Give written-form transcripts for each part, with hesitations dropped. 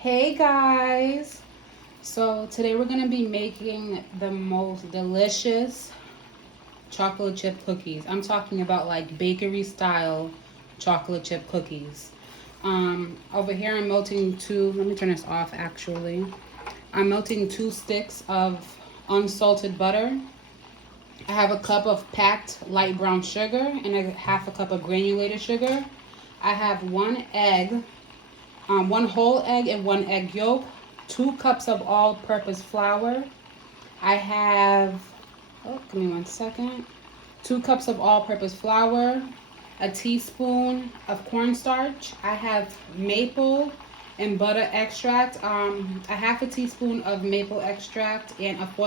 Hey guys! So today we're going to be making the most delicious chocolate chip cookies. I'm talking about like bakery style chocolate chip cookies. Over here I'm melting let me turn this off actually. I'm melting 2 sticks of unsalted butter. I have a cup of packed light brown sugar and a half a cup of granulated sugar. I have 1 egg, 1 whole egg and 1 egg yolk, 2 cups of all-purpose flour. I have, give me 1 second, 2 cups of all-purpose flour, a teaspoon of cornstarch. I have maple and butter extract, a half a teaspoon of maple extract and a half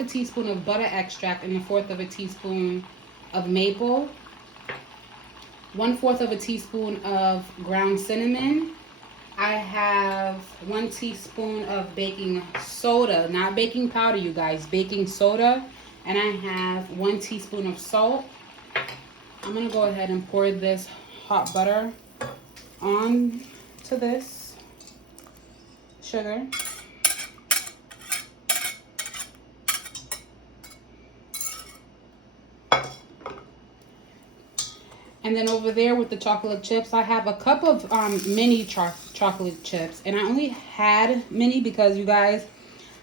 a teaspoon of butter extract and a fourth of a teaspoon of maple. 1/4 of a teaspoon of ground cinnamon. I have 1 teaspoon of baking soda, not baking powder, you guys, baking soda. And I have 1 teaspoon of salt. I'm going to go ahead and pour this hot butter on to this sugar. And then over there with the chocolate chips, I have a cup of mini chocolate chips. And I only had mini because, you guys,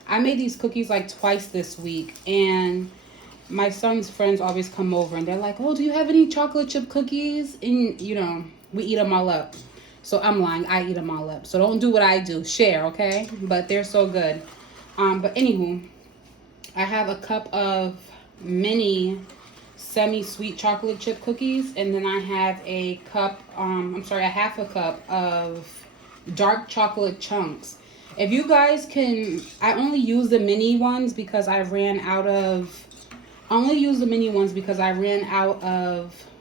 I made these cookies like twice this week. And my son's friends always come over and they're like, oh, do you have any chocolate chip cookies? And, we eat them all up. So I'm lying. I eat them all up. So don't do what I do. Share, okay? But they're so good. But anywho, I have a cup of mini semi-sweet chocolate chip cookies, and then I have a half a cup of dark chocolate chunks. If you guys can, I only use the mini ones because I ran out of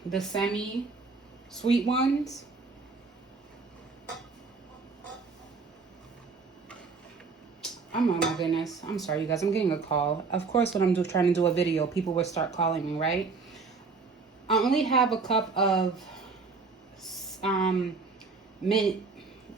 the semi-sweet ones. Oh my goodness. I'm sorry, you guys. I'm getting a call. Of course, when I'm trying to do a video, people will start calling me, right? I only have a cup of mini.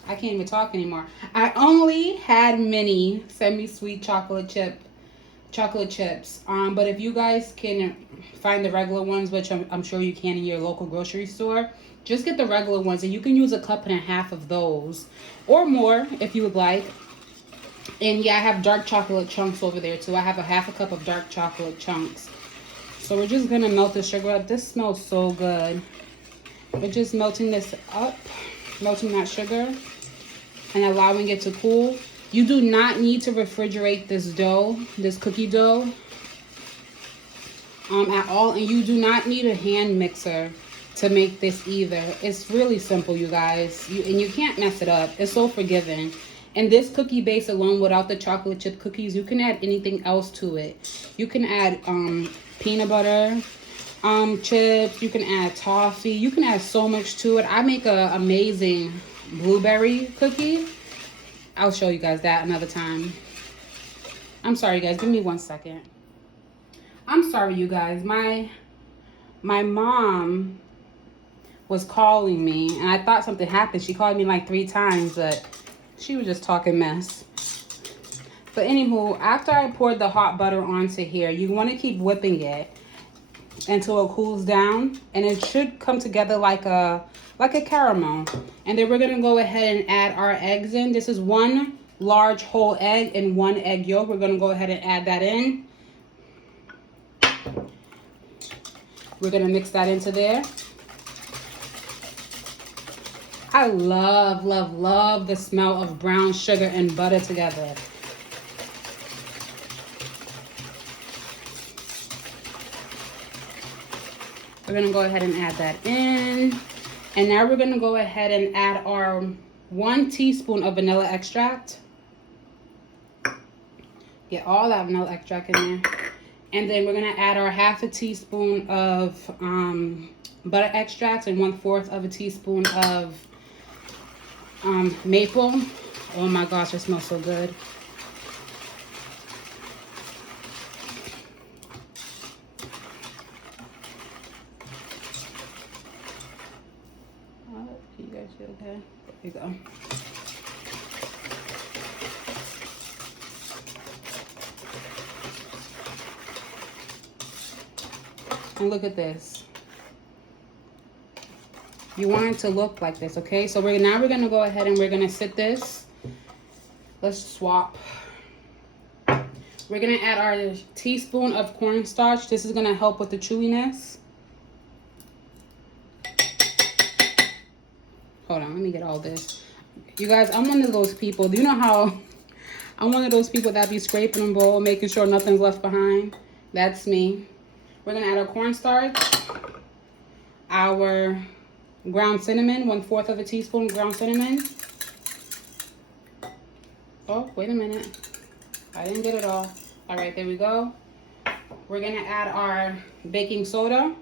I can't even talk anymore. I only had mini semi-sweet chocolate chips. But if you guys can find the regular ones, which I'm sure you can in your local grocery store, just get the regular ones, and you can use a cup and a half of those, or more if you would like. And yeah, I have dark chocolate chunks over there too. I have a half a cup of dark chocolate chunks. So we're just gonna melt the sugar up. This smells so good. We're just melting this up, melting that sugar and allowing it to cool. You do not need to refrigerate this cookie dough at all. And you do not need a hand mixer to make this either. It's really simple, you guys. And you can't mess it up. It's so forgiving. And this cookie base alone, without the chocolate chip cookies, you can add anything else to it. You can add peanut butter chips. You can add toffee. You can add so much to it. I make an amazing blueberry cookie. I'll show you guys that another time. I'm sorry, guys. Give me 1 second. I'm sorry, you guys. My mom was calling me, and I thought something happened. She called me like 3 times, but she was just talking mess. But anywho, after I poured the hot butter onto here, you want to keep whipping it until it cools down, and it should come together like a caramel. And then we're going to go ahead and add our eggs in. This is 1 large whole egg and 1 egg yolk. We're going to go ahead and add that in. We're going to mix that into there. I love, love, love the smell of brown sugar and butter together. We're going to go ahead and add that in. And now we're going to go ahead and add our 1 teaspoon of vanilla extract. Get all that vanilla extract in there. And then we're going to add our half a teaspoon of butter extract and 1/4 of a teaspoon of maple. Oh my gosh, it smells so good. You guys you, okay? There you go. And look at this. You want it to look like this, okay? So we're gonna go ahead and we're gonna sit this. Let's swap. We're gonna add our teaspoon of cornstarch. This is gonna help with the chewiness. Hold on, let me get all this. You guys, I'm one of those people. Do you know how I'm one of those people that be scraping the bowl, making sure nothing's left behind? That's me. We're gonna add our cornstarch, our ground cinnamon, 1/4 of a teaspoon ground cinnamon. Oh, wait a minute. I didn't get it all. All right, there we go. We're gonna add our baking soda.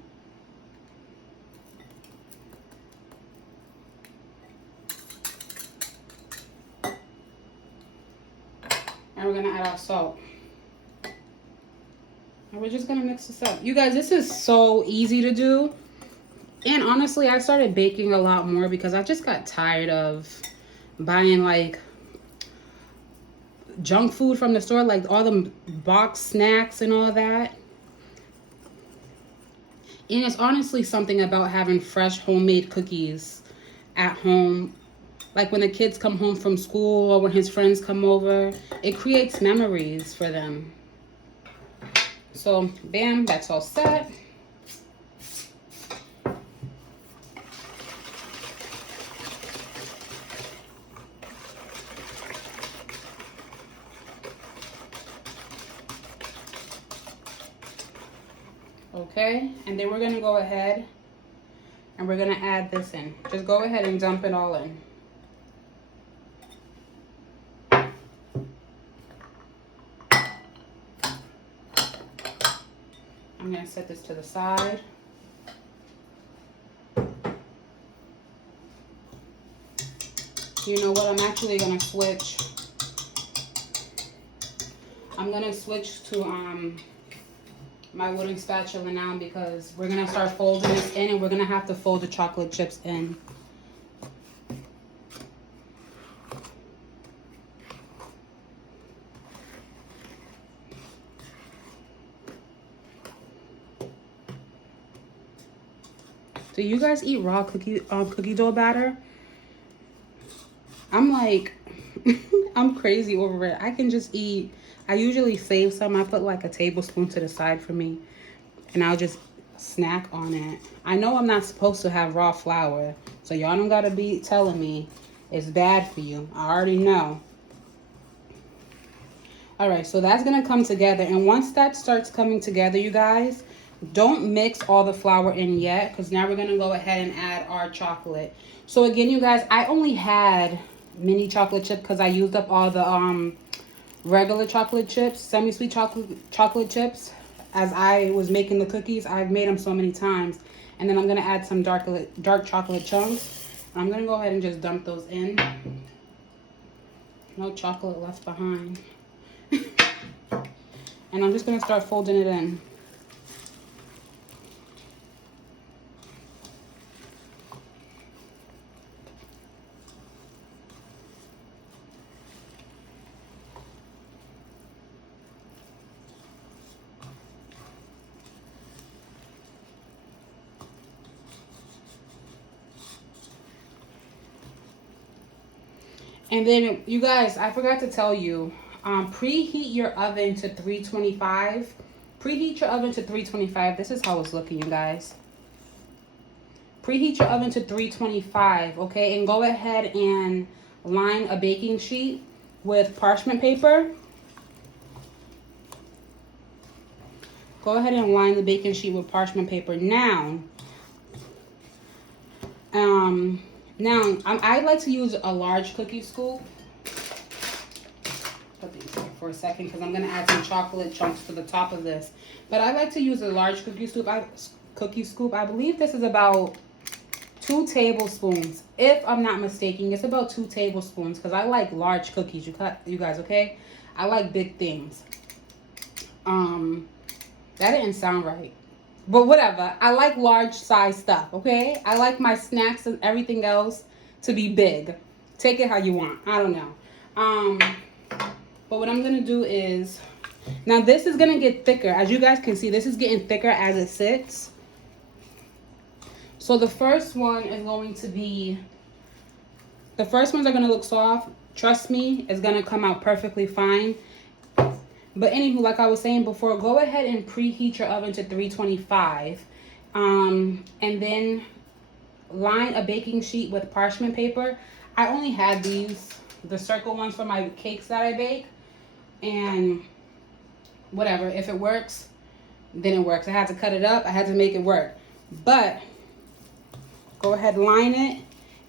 And we're gonna add our salt. And we're just gonna mix this up. You guys, this is so easy to do. And honestly, I started baking a lot more because I just got tired of buying like junk food from the store, like all the box snacks and all that. And it's honestly something about having fresh homemade cookies at home. Like when the kids come home from school or when his friends come over, it creates memories for them. So, bam, that's all set. Okay, and then we're gonna go ahead and we're gonna add this in. Just go ahead and dump it all in. I'm gonna set this to the side. You know what, I'm actually gonna switch. I'm gonna switch to my wooden spatula now because we're gonna start folding this in and we're gonna have to fold the chocolate chips in. Do you guys eat raw cookie dough batter? I'm like, I'm crazy over it. I can just eat. I usually save some. I put like a tablespoon to the side for me, and I'll just snack on it. I know I'm not supposed to have raw flour, so y'all don't gotta be telling me it's bad for you. I already know. All right, so that's gonna come together, and once that starts coming together, you guys, don't mix all the flour in yet, because now we're gonna go ahead and add our chocolate. So again, you guys, I only had mini chocolate chip because I used up all the regular chocolate chips, semi-sweet chocolate chips. As I was making the cookies, I've made them so many times. And then I'm gonna add some dark chocolate chunks. I'm gonna go ahead and just dump those in. No chocolate left behind. And I'm just gonna start folding it in. And then, you guys, I forgot to tell you, preheat your oven to 325. Preheat your oven to 325. This is how it's looking, you guys. Preheat your oven to 325, okay? And go ahead and line a baking sheet with parchment paper. Go ahead and line the baking sheet with parchment paper. Now, I like to use a large cookie scoop. Put these here for a second because I'm going to add some chocolate chunks to the top of this. But I like to use a large cookie scoop. I believe this is about 2 tablespoons. If I'm not mistaken, it's about 2 tablespoons because I like large cookies, you guys, okay? I like big things. That didn't sound right. But whatever. I like large size stuff, okay? I like my snacks and everything else to be big. Take it how you want. I don't know. But what I'm gonna do is, now this is gonna get thicker. As you guys can see, this is getting thicker as it sits. So the first one is going to be, the first ones are gonna look soft. Trust me, it's gonna come out perfectly fine. But anywho, like I was saying before, go ahead and preheat your oven to 325. And then line a baking sheet with parchment paper. I only had these, the circle ones for my cakes that I bake. And whatever, if it works, then it works. I had to cut it up. I had to make it work. But go ahead, line it,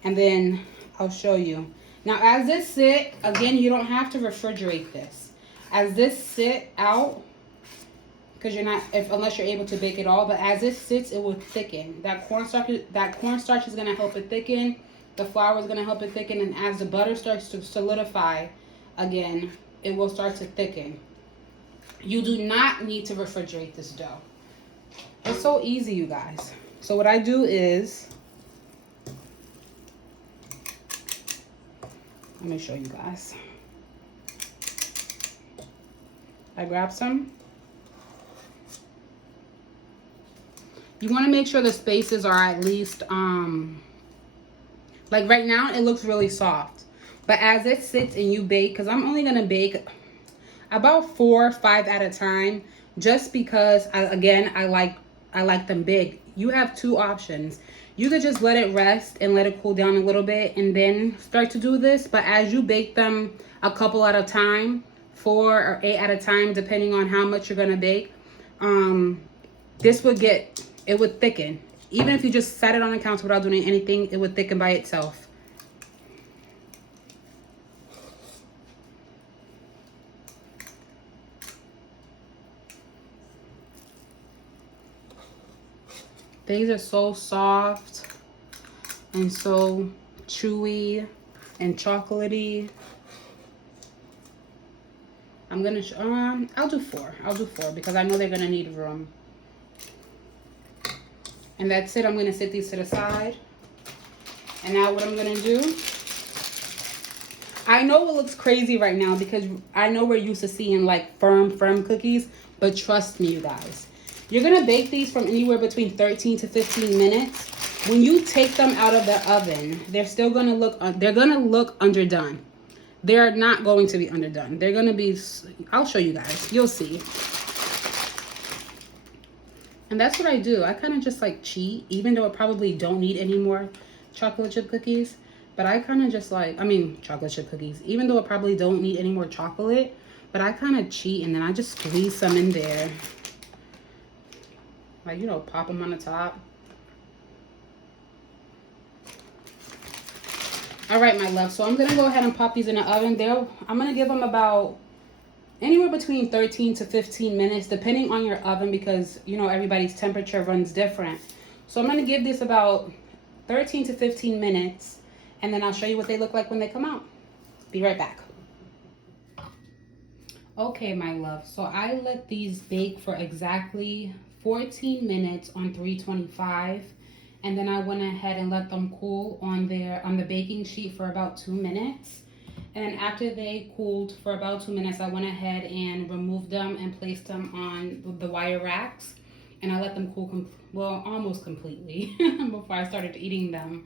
and then I'll show you. Now, as this sit, again, you don't have to refrigerate this. As this sit out, because you're not, unless you're able to bake it all, but as it sits, it will thicken. That cornstarch is gonna help it thicken. The flour is gonna help it thicken, and as the butter starts to solidify, again, it will start to thicken. You do not need to refrigerate this dough. It's so easy, you guys. So what I do is, let me show you guys. I grab some. You want to make sure the spaces are at least, like right now it looks really soft. But as it sits and you bake, because I'm only going to bake about 4 or 5 at a time, just because, I like them big. You have two options. You could just let it rest and let it cool down a little bit and then start to do this. But as you bake them a couple at a time, 4 or 8 at a time, depending on how much you're gonna bake, this would it would thicken. Even if you just set it on the counter without doing anything, it would thicken by itself. These are so soft and so chewy and chocolatey. I'm gonna, I'll do 4. I'll do 4 because I know they're gonna need room. And that's it. I'm gonna set these to the side. And now what I'm gonna do, I know it looks crazy right now because I know we're used to seeing like firm cookies, but trust me, you guys. You're gonna bake these from anywhere between 13 to 15 minutes. When you take them out of the oven, they're still gonna look, underdone. They're not going to be underdone. They're gonna be, I'll show you guys, you'll see. And that's what I do. I kind of just like cheat, even though I probably don't need any more chocolate chip cookies. But I kind of just like, chocolate chip cookies, even though I probably don't need any more chocolate. But I kind of cheat and then I just squeeze some in there. Like, you know, pop them on the top. All right, my love. So I'm going to go ahead and pop these in the oven. I'm going to give them about anywhere between 13 to 15 minutes, depending on your oven, because, you know, everybody's temperature runs different. So I'm going to give this about 13 to 15 minutes, and then I'll show you what they look like when they come out. Be right back. Okay, my love. So I let these bake for exactly 14 minutes on 325. And then I went ahead and let them cool on the baking sheet for about 2 minutes. And then after they cooled for about 2 minutes, I went ahead and removed them and placed them on the wire racks. And I let them cool, almost completely before I started eating them.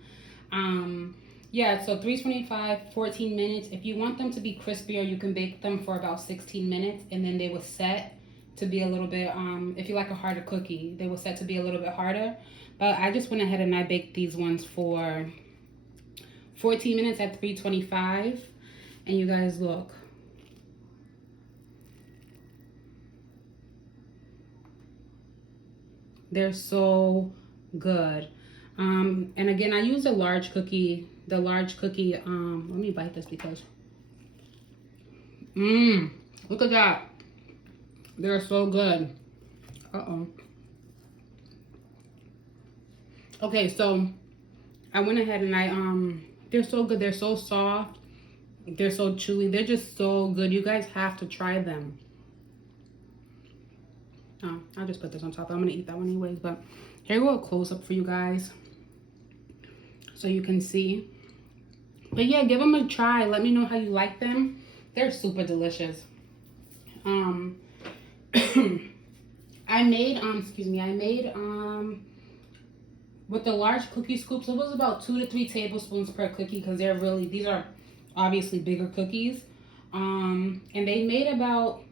Yeah, so 325, 14 minutes. If you want them to be crispier, you can bake them for about 16 minutes. And then they will set to be a little bit, if you like a harder cookie, they will set to be a little bit harder. But I just went ahead and I baked these ones for 14 minutes at 325. And you guys look. They're so good. And again, I used a large cookie, let me bite this because, look at that. They're so good. Uh-oh. Okay, so I went ahead and they're so good. They're so soft. They're so chewy. They're just so good. You guys have to try them. Oh, I'll just put this on top. I'm going to eat that one anyways. But here we go, a close-up for you guys. So you can see. But yeah, give them a try. Let me know how you like them. They're super delicious. I made with the large cookie scoops, it was about 2 to 3 tablespoons per cookie because these are obviously bigger cookies. And they made about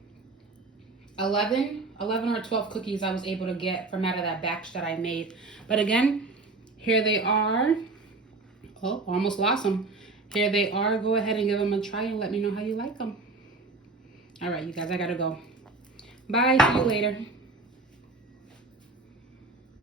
11 or 12 cookies I was able to get from out of that batch that I made. But again, here they are. Oh, almost lost them. Here they are. Go ahead and give them a try and let me know how you like them. All right, you guys, I gotta go. Bye, see you later.